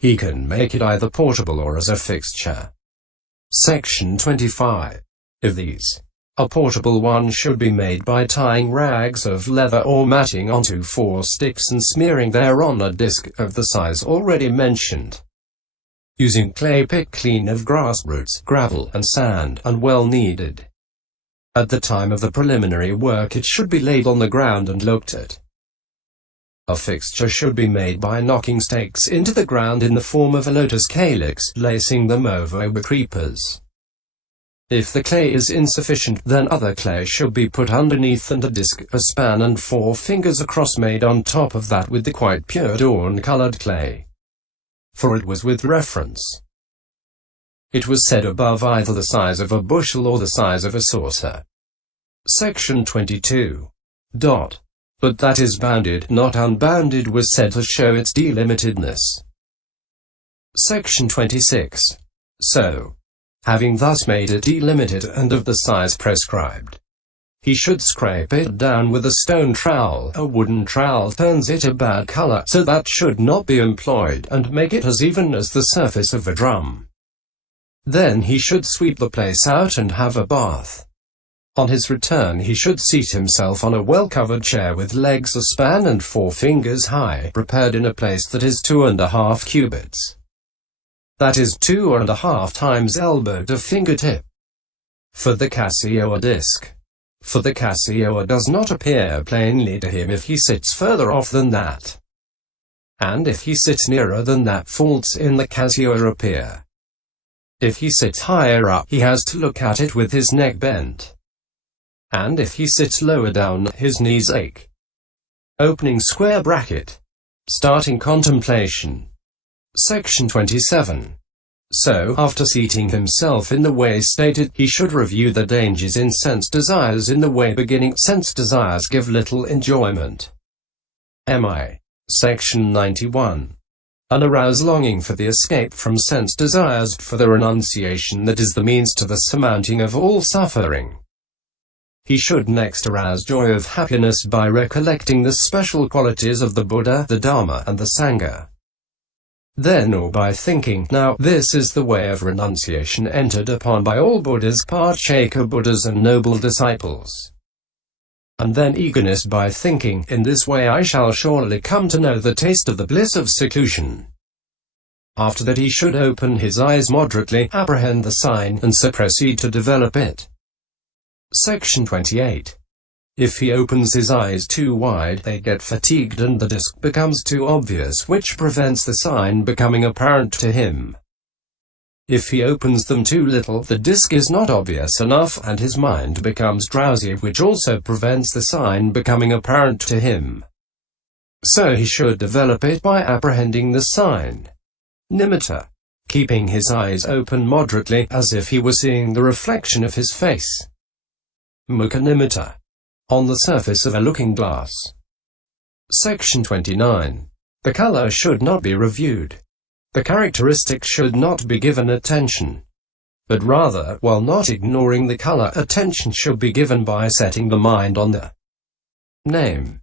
He can make it either portable or as a fixture. Section 25. Of these, a portable one should be made by tying rags of leather or matting onto 4 sticks and smearing thereon a disc of the size already mentioned. Using clay picked clean of grass roots, gravel, and sand, and well kneaded. At the time of the preliminary work it should be laid on the ground and looked at. A fixture should be made by knocking stakes into the ground in the form of a lotus calyx, lacing them over with creepers. If the clay is insufficient, then other clay should be put underneath and a disc, a span and 4 fingers across made on top of that with the quite pure dawn-colored clay. For it was with reference. It was said above either the size of a bushel or the size of a saucer. Section 22. But that is bounded, not unbounded, was said to show its delimitedness. Section 26. So, having thus made it delimited and of the size prescribed, he should scrape it down with a stone trowel. A wooden trowel turns it a bad color, so that should not be employed, and make it as even as the surface of a drum. Then he should sweep the place out and have a bath. On his return he should seat himself on a well-covered chair with legs a span and 4 fingers high, prepared in a place that is 2½ cubits. That is 2½ times elbow to fingertip. For the KASIÓA disc. For the KASIÓA does not appear plainly to him if he sits further off than that. And if he sits nearer than that, faults in the KASIÓA appear. If he sits higher up, he has to look at it with his neck bent. And if he sits lower down, his knees ache. Opening square bracket. Starting contemplation. Section 27. So, after seating himself in the way stated, he should review the dangers in sense desires in the way beginning. Sense desires give little enjoyment. Section 91. And arouse longing for the escape from sense desires, for the renunciation that is the means to the surmounting of all suffering. He should next arouse joy of happiness by recollecting the special qualities of the Buddha, the Dharma, and the Sangha. Then, or by thinking, now, this is the way of renunciation entered upon by all Buddhas, partaker Buddhas and noble disciples. And then eagerness by thinking, in this way I shall surely come to know the taste of the bliss of seclusion. After that he should open his eyes moderately, apprehend the sign, and so proceed to develop it. Section 28. If he opens his eyes too wide, they get fatigued and the disc becomes too obvious, which prevents the sign becoming apparent to him. If he opens them too little, the disc is not obvious enough, and his mind becomes drowsy, which also prevents the sign becoming apparent to him. So he should develop it by apprehending the sign. Nimitta. Keeping his eyes open moderately, as if he were seeing the reflection of his face. Mukha nimitta. On the surface of a looking glass. Section 29. The color should not be reviewed. The characteristic should not be given attention. But rather, while not ignoring the color, attention should be given by setting the mind on the name.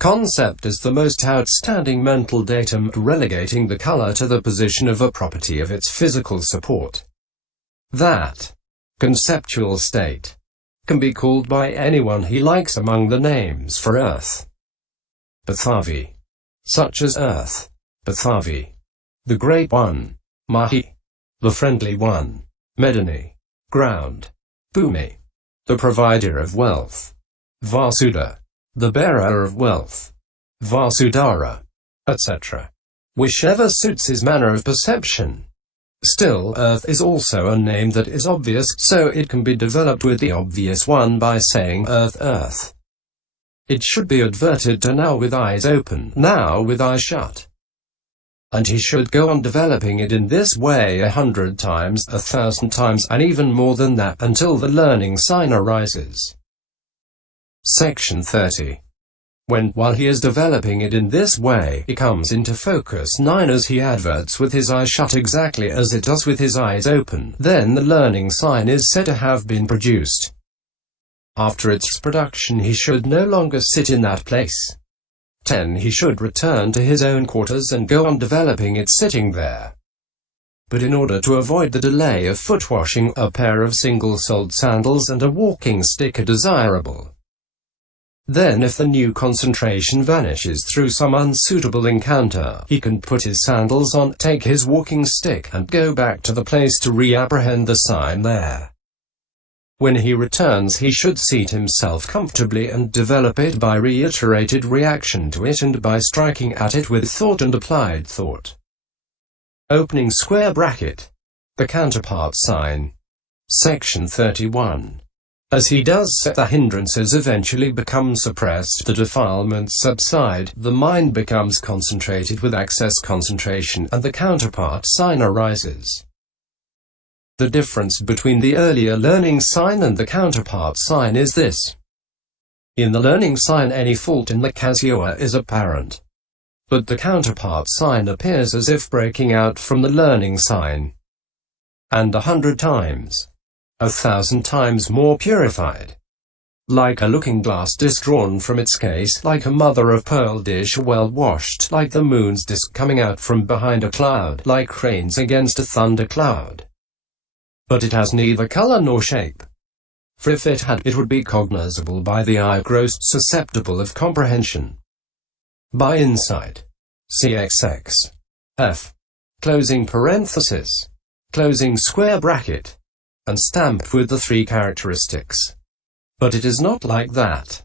Concept is the most outstanding mental datum, relegating the color to the position of a property of its physical support. That conceptual state can be called by anyone he likes among the names for earth. Pathavi. Such as earth. Pathavi. The Great One. Mahi. The Friendly One. Medani. Ground. Bhumi. The Provider of Wealth. Vasuda. The Bearer of Wealth. Vasudhara. Etc. Whichever suits his manner of perception. Still, earth is also a name that is obvious, so it can be developed with the obvious one by saying earth, earth. It should be adverted to now with eyes open, now with eyes shut. And he should go on developing it in this way 100 times, 1,000 times, and even more than that, until the learning sign arises. Section 30. While he is developing it in this way, it comes into focus 9 as he adverts with his eyes shut exactly as it does with his eyes open, then the learning sign is said to have been produced. After its production he should no longer sit in that place. 10. He should return to his own quarters and go on developing it sitting there. But in order to avoid the delay of foot washing, a pair of single-soled sandals and a walking stick are desirable. Then if the new concentration vanishes through some unsuitable encounter, he can put his sandals on, take his walking stick, and go back to the place to reapprehend the sign there. When he returns, he should seat himself comfortably and develop it by reiterated reaction to it and by striking at it with thought and applied thought. Opening square bracket. The counterpart sign. Section 31. As he does so, the hindrances eventually become suppressed, the defilements subside, the mind becomes concentrated with access concentration, and the counterpart sign arises. The difference between the earlier learning sign and the counterpart sign is this. In the learning sign, any fault in the KASIÓA is apparent. But the counterpart sign appears as if breaking out from the learning sign. And 100 times. 1,000 times more purified. Like a looking glass disk drawn from its case, like a mother-of-pearl dish well washed, like the moon's disk coming out from behind a cloud, like rains against a thundercloud. But it has neither color nor shape. For if it had, it would be cognizable by the eye, gross, susceptible of comprehension. By insight. CXX. F. Closing parenthesis. Closing square bracket. And stamped with the 3 characteristics. But it is not like that.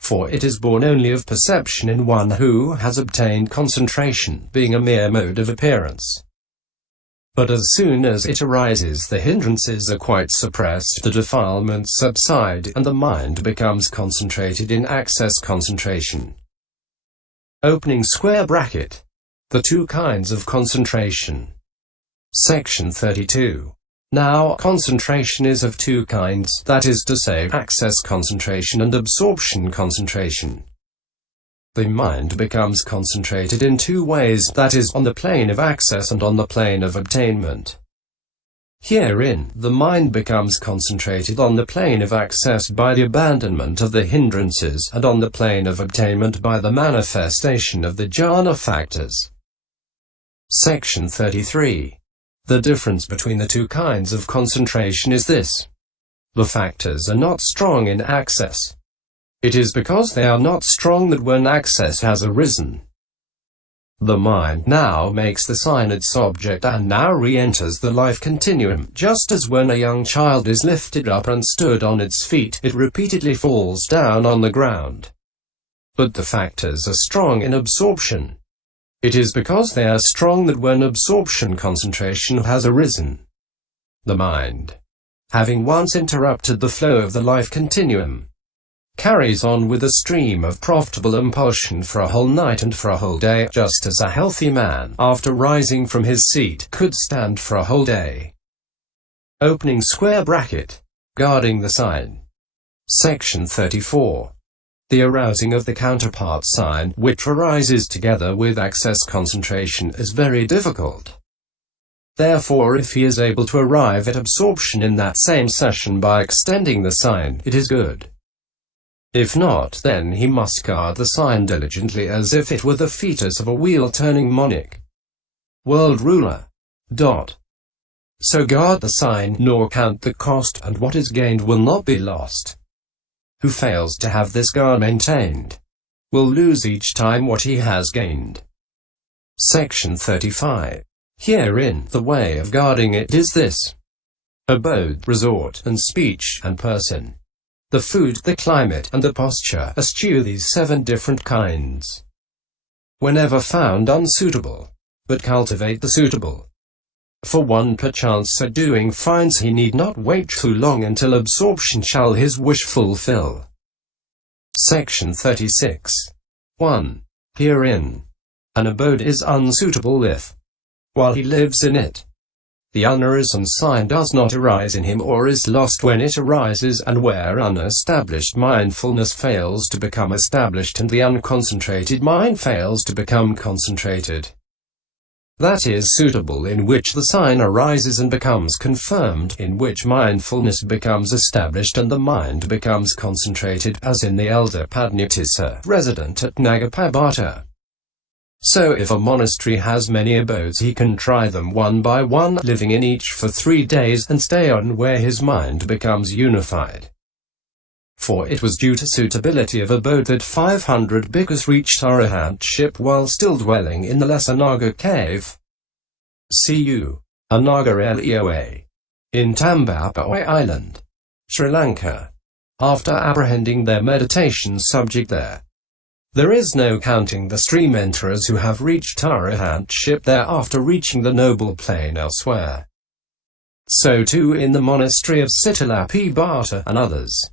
For it is born only of perception in one who has obtained concentration, being a mere mode of appearance. But as soon as it arises, the hindrances are quite suppressed, the defilements subside, and the mind becomes concentrated in access concentration. Opening square bracket. The 2 kinds of concentration. Section 32. Now, concentration is of 2 kinds, that is to say, access concentration and absorption concentration. The mind becomes concentrated in 2 ways, that is, on the plane of access and on the plane of attainment. Herein, the mind becomes concentrated on the plane of access by the abandonment of the hindrances, and on the plane of attainment by the manifestation of the jhana factors. Section 33. The difference between the 2 kinds of concentration is this. The factors are not strong in access. It is because they are not strong that when access has arisen, the mind now makes the sign its object and now re-enters the life continuum, just as when a young child is lifted up and stood on its feet, it repeatedly falls down on the ground. But the factors are strong in absorption. It is because they are strong that when absorption concentration has arisen, the mind, having once interrupted the flow of the life continuum, carries on with a stream of profitable impulsion for a whole night and for a whole day, just as a healthy man, after rising from his seat, could stand for a whole day. Opening square bracket. Guarding the sign. Section 34. The arousing of the counterpart sign, which arises together with access concentration, is very difficult. Therefore, if he is able to arrive at absorption in that same session by extending the sign, it is good. If not, then he must guard the sign diligently as if it were the fetus of a wheel-turning monarch, world ruler. So guard the sign, nor count the cost, and what is gained will not be lost. Who fails to have this guard maintained will lose each time what he has gained. Section 35. Herein, the way of guarding it is this. Abode, resort, and speech, and person. The food, the climate, and the posture, eschew these 7 different kinds. Whenever found unsuitable, but cultivate the suitable. For one perchance so doing finds he need not wait too long until absorption shall his wish fulfill. Section 36. 1. Herein, an abode is unsuitable if, while he lives in it, the unarisen sign does not arise in him or is lost when it arises, and where unestablished mindfulness fails to become established and the unconcentrated mind fails to become concentrated. that is suitable, in which the sign arises and becomes confirmed, in which mindfulness becomes established and the mind becomes concentrated, as in the Elder Vakkali resident at Nagapabhata. So if a monastery has many abodes, he can try them one by one, living in each for 3 days, and stay on where his mind becomes unified. For it was due to suitability of abode that 500 bhikkhus reached arahantship while still dwelling in the lesser Naga cave. Cu. a Naga Leoa. In Tambapoi Island, Sri Lanka. After apprehending their meditation subject there. There is no counting the stream enterers who have reached arahantship there after reaching the noble plane elsewhere. So too in the monastery of Sitalapibhata and others.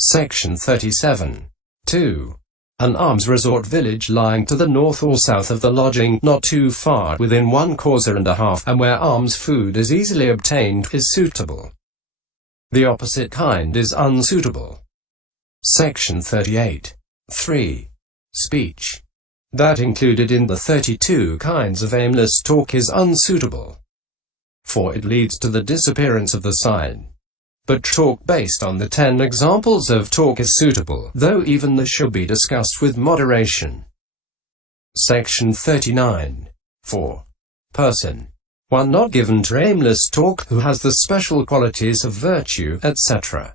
Section 37. 2. An alms resort village lying to the north or south of the lodging, not too far, within 1 kawsa and a half, and where alms food is easily obtained, is suitable. The opposite kind is unsuitable. Section 38. 3. Speech. That included in the 32 kinds of aimless talk is unsuitable. For it leads to the disappearance of the sign. But talk based on the 10 examples of talk is suitable, though even this should be discussed with moderation. Section 39. 4. Person. One not given to aimless talk, who has the special qualities of virtue, etc.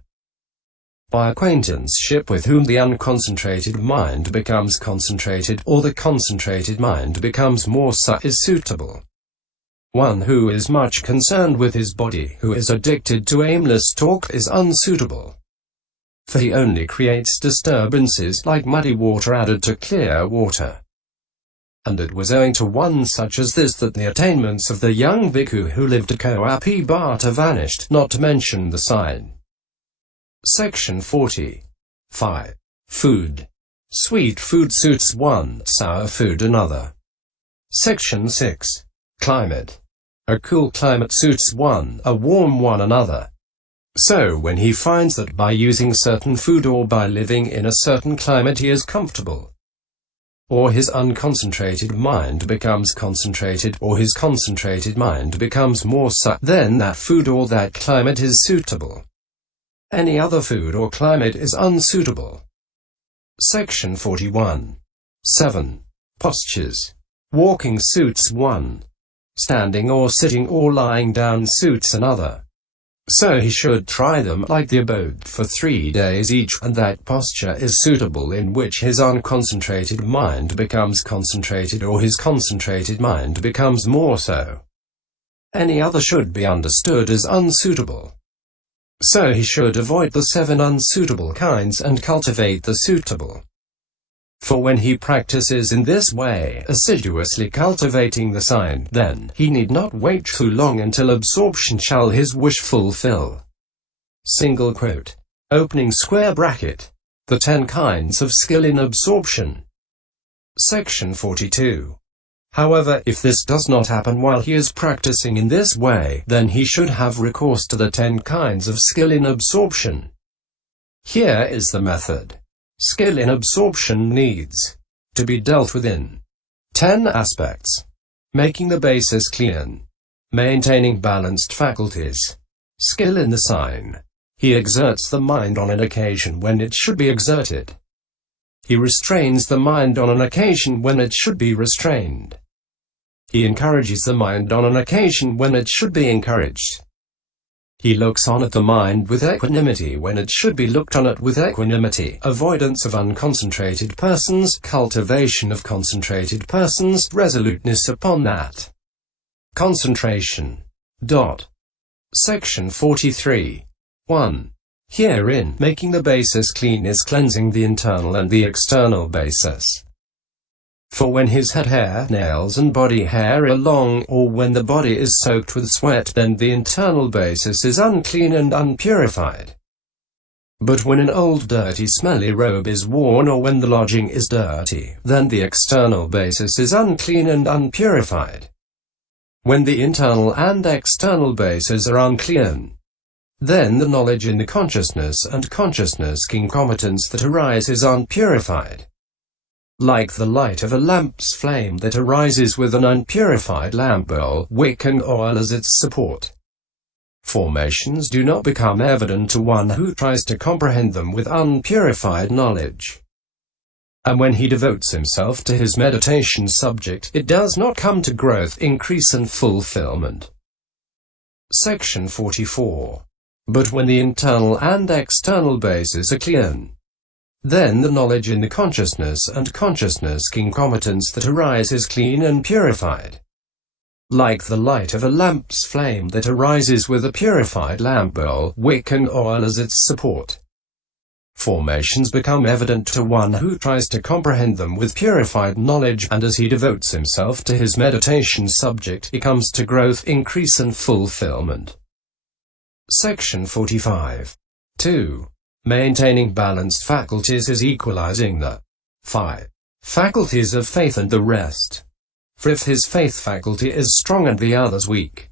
By acquaintanceship with whom the unconcentrated mind becomes concentrated, or the concentrated mind becomes more is suitable. One who is much concerned with his body, who is addicted to aimless talk, is unsuitable. For he only creates disturbances, like muddy water added to clear water. And it was owing to one such as this that the attainments of the young bhikkhu who lived at Koapibhata vanished, not to mention the sign. Section 40. 5. Food. Sweet food suits one, sour food another. Section 6. Climate. A cool climate suits one, a warm one another. So when he finds that by using certain food or by living in a certain climate he is comfortable, or his unconcentrated mind becomes concentrated, or his concentrated mind becomes more then that food or that climate is suitable. Any other food or climate is unsuitable. Section 41. 7. Postures. Walking suits one. Standing or sitting or lying down suits another. So he should try them, like the abode, for 3 days each, and that posture is suitable in which his unconcentrated mind becomes concentrated, or his concentrated mind becomes more so. Any other should be understood as unsuitable. So he should avoid the 7 unsuitable kinds and cultivate the suitable. For when he practices in this way, assiduously cultivating the sign, then he need not wait too long until absorption shall his wish fulfill. Single quote. Opening square bracket. The 10 kinds of skill in absorption. Section 42. However, if this does not happen while he is practicing in this way, then he should have recourse to the 10 kinds of skill in absorption. Here is the method. Skill in absorption needs to be dealt with in 10 aspects. Making the basis clean. Maintaining balanced faculties. Skill in the sign. He exerts the mind on an occasion when it should be exerted. He restrains the mind on an occasion when it should be restrained. He encourages the mind on an occasion when it should be encouraged. He looks on at the mind with equanimity when it should be looked on at with equanimity. Avoidance of unconcentrated persons, cultivation of concentrated persons, resoluteness upon that. Concentration. Section 43. 1. Herein, making the basis clean is cleansing the internal and the external basis. For when his head hair, nails and body hair are long, or when the body is soaked with sweat, then the internal basis is unclean and unpurified. But when an old dirty smelly robe is worn, or when the lodging is dirty, then the external basis is unclean and unpurified. When the internal and external bases are unclean, then the knowledge in the consciousness and consciousness concomitants that arise is unpurified. like the light of a lamp's flame that arises with an unpurified lamp bowl, wick and oil as its support. Formations do not become evident to one who tries to comprehend them with unpurified knowledge. And when he devotes himself to his meditation subject, it does not come to growth, increase and fulfillment. Section 44. But when the internal and external bases are clear, then the knowledge in the consciousness and consciousness-concomitants that arise is clean and purified, like the light of a lamp's flame that arises with a purified lamp bowl, wick and oil as its support. Formations become evident to one who tries to comprehend them with purified knowledge, and as he devotes himself to his meditation subject, he comes to growth, increase and fulfillment. Section 45. 2. Maintaining balanced faculties is equalizing the 5 faculties of faith and the rest. For if his faith faculty is strong and the others weak,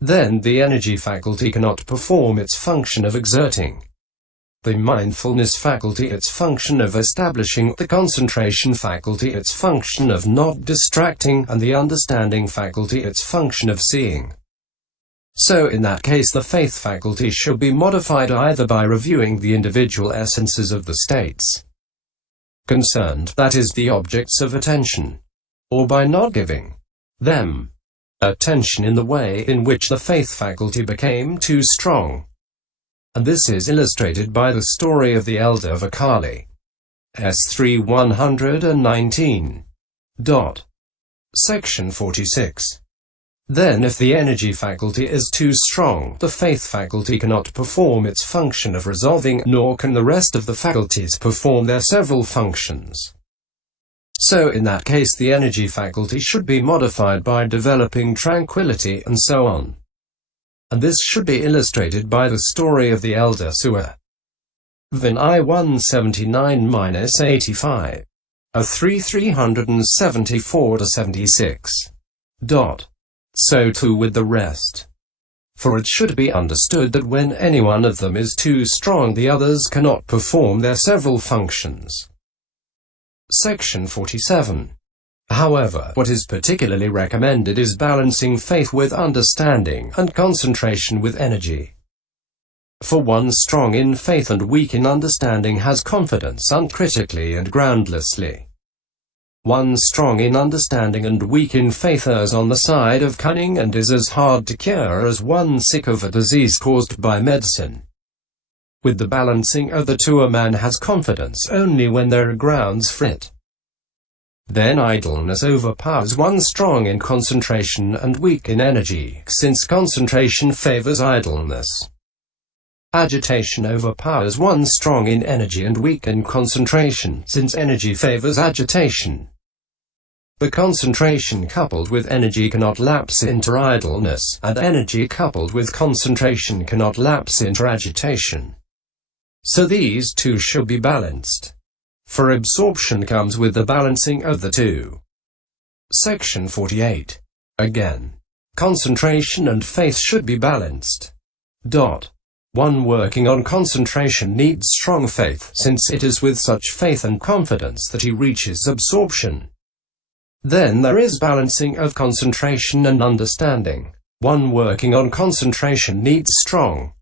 then the energy faculty cannot perform its function of exerting, the mindfulness faculty its function of establishing, the concentration faculty its function of not distracting, and the understanding faculty its function of seeing. So in that case the faith faculty should be modified either by reviewing the individual essences of the states concerned, that is, the objects of attention, or by not giving them attention in the way in which the faith faculty became too strong. And this is illustrated by the story of the Elder Vakkali. S3 119. Section 46. Then if the energy faculty is too strong, the faith faculty cannot perform its function of resolving, nor can the rest of the faculties perform their several functions. So in that case the energy faculty should be modified by developing tranquility, and so on. And this should be illustrated by the story of the Elder Vakkali. Vin I 179-85. A3 374-76. So too with the rest. For it should be understood that when any one of them is too strong, the others cannot perform their several functions. Section 47. However, what is particularly recommended is balancing faith with understanding, and concentration with energy. For one strong in faith and weak in understanding has confidence uncritically and groundlessly. One strong in understanding and weak in faith errs on the side of cunning, and is as hard to cure as one sick of a disease caused by medicine. With the balancing of the two, a man has confidence only when there are grounds for it. Then idleness overpowers one strong in concentration and weak in energy, since concentration favors idleness. Agitation overpowers one strong in energy and weak in concentration, since energy favors agitation. The concentration coupled with energy cannot lapse into idleness, and energy coupled with concentration cannot lapse into agitation. So these two should be balanced. For absorption comes with the balancing of the two. Section 48. Again, concentration and faith should be balanced. One working on concentration needs strong faith, since it is with such faith and confidence that he reaches absorption. Then there is balancing of concentration and understanding. One working on concentration needs strong